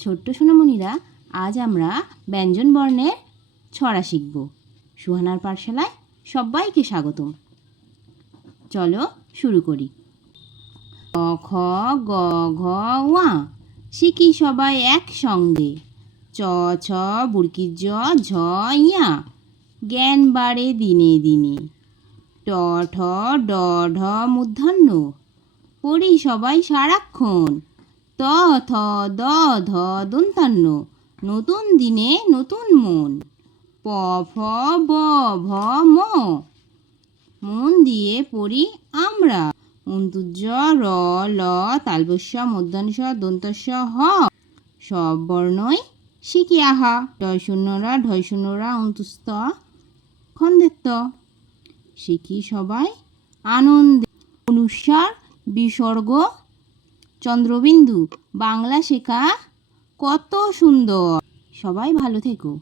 ছোট্ট সোনামণিরা, আজ আমরা ব্যঞ্জন বর্ণের ছড়া শিখব। সুহানার পাঠশালায় সবাইকে স্বাগতম। চলো শুরু করি। ক খ গ ঘ ওয়া, শিখি সবাই একসঙ্গে। চ ছ বুড়কির জ ঝ ইয়া, জ্ঞান বাড়ে দিনে দিনে। ট ঠ ড ঢ মূর্ধন্য, পড়ি সবাই সারাক্ষণ। ত থ দ ধ দন্তান্ন, নতুন দিনে নতুন মন। প ফ ব ভ ম, মন দিয়ে পড়ি আমরা। অন্তুজ র ল তালবস্য মূর্ধন্য ষ দন্তস্য হ, সব বর্ণই শিখি আহা। ডয় শূন্যরা ঢয় শূন্যরা অন্তুস্ত খন্দের ত, শিখি সবাই আনন্দে। অনুস্বার বিসর্গ চন্দ্রবিন্দু, বাংলা শেখা কত সুন্দর। সবাই ভালো থেকো।